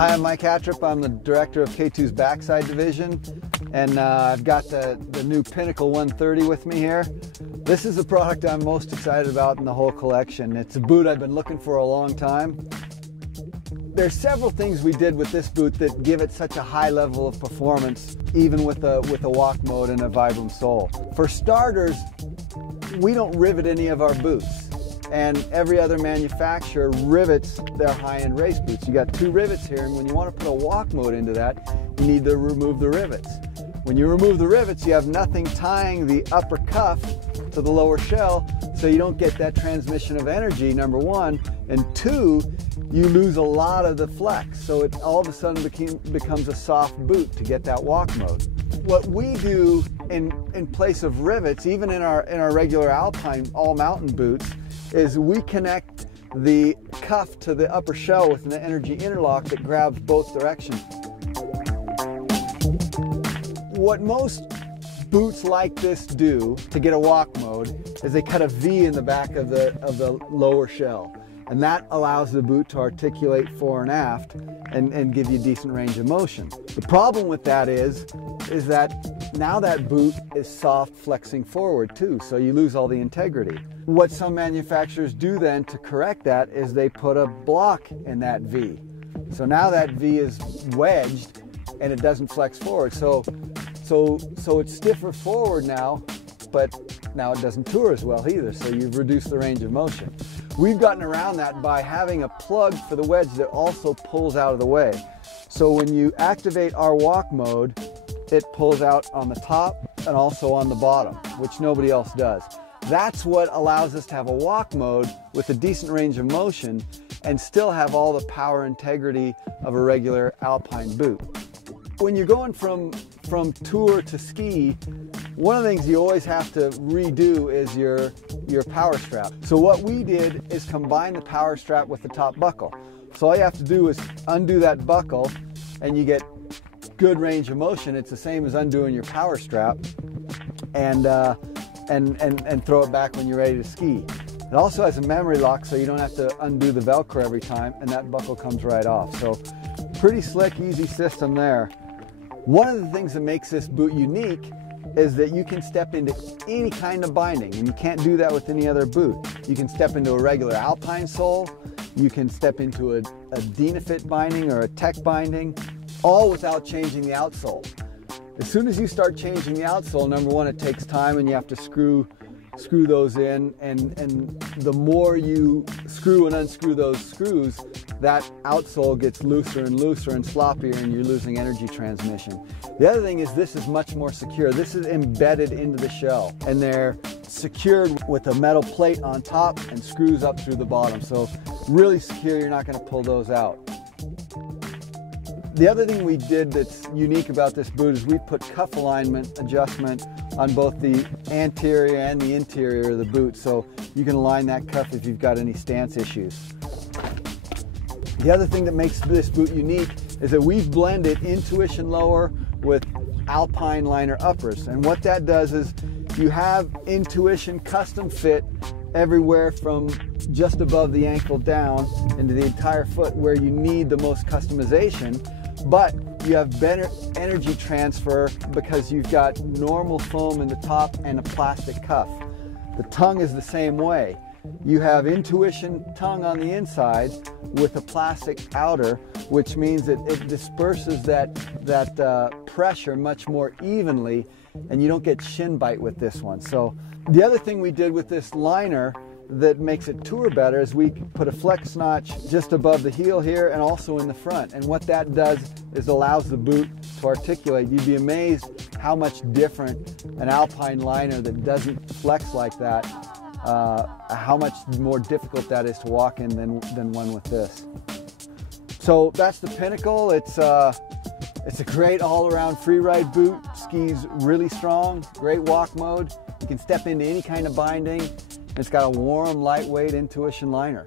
Hi, I'm Mike Hattrup. I'm the director of K2's backside division, and I've got the new Pinnacle 130 with me here. This is the product I'm most excited about in the whole collection. It's a boot I've been looking for a long time. There's several things we did with this boot that give it such a high level of performance, even with a walk mode and a Vibram sole. For starters, we don't rivet any of our boots. And every other manufacturer rivets their high-end race boots. You got two rivets here, and when you want to put a walk mode into that, you need to remove the rivets. When you remove the rivets, you have nothing tying the upper cuff to the lower shell, so you don't get that transmission of energy, number one, and two, you lose a lot of the flex, so it all of a sudden becomes a soft boot to get that walk mode. What we do in place of rivets, even in our regular Alpine all-mountain boots, is we connect the cuff to the upper shell with an energy interlock that grabs both directions. What most boots like this do to get a walk mode is they cut a V in the back of the lower shell, and that allows the boot to articulate fore and aft and give you decent range of motion. The problem with that is that now that boot is soft flexing forward too, so you lose all the integrity. What some manufacturers do then to correct that is they put a block in that V. So now that V is wedged and it doesn't flex forward. So it's stiffer forward now, but now it doesn't tour as well either, so you've reduced the range of motion. We've gotten around that by having a plug for the wedge that also pulls out of the way. So when you activate our walk mode, it pulls out on the top and also on the bottom, which nobody else does. That's what allows us to have a walk mode with a decent range of motion and still have all the power integrity of a regular Alpine boot. When you're going from tour to ski, one of the things you always have to redo is your power strap. So what we did is combine the power strap with the top buckle. So all you have to do is undo that buckle and you get good range of motion. It's the same as undoing your power strap, and throw it back when you're ready to ski. It also has a memory lock, so you don't have to undo the Velcro every time, and that buckle comes right off. So pretty slick, easy system there. One of the things that makes this boot unique is that you can step into any kind of binding, and you can't do that with any other boot. You can step into a regular Alpine sole, you can step into a Dynafit binding or a Tech binding, all without changing the outsole. As soon as you start changing the outsole, number one, it takes time and you have to screw those in, and the more you screw and unscrew those screws, that outsole gets looser and looser and sloppier, and you're losing energy transmission. The other thing is this is much more secure. This is embedded into the shell, and they're secured with a metal plate on top and screws up through the bottom. So really secure, you're not going to pull those out. The other thing we did that's unique about this boot is we put cuff alignment adjustment on both the anterior and the interior of the boot, so you can align that cuff if you've got any stance issues. The other thing that makes this boot unique is that we've blended Intuition lower with Alpine liner uppers, and what that does is you have Intuition custom fit everywhere from just above the ankle down into the entire foot where you need the most customization, but you have better energy transfer because you've got normal foam in the top and a plastic cuff. The tongue is the same way. You have Intuition tongue on the inside with a plastic outer, which means that it disperses that pressure much more evenly, and you don't get shin bite with this one. So the other thing we did with this liner that makes it tour better is we put a flex notch just above the heel here and also in the front, and what that does is allows the boot to articulate. You'd be amazed how much different an Alpine liner that doesn't flex like that, how much more difficult that is to walk in than one with this. So that's the Pinnacle. It's a great all-around Freeride boot. Skis really strong, great walk mode. You can step into any kind of binding. It's got a warm, lightweight Intuition liner.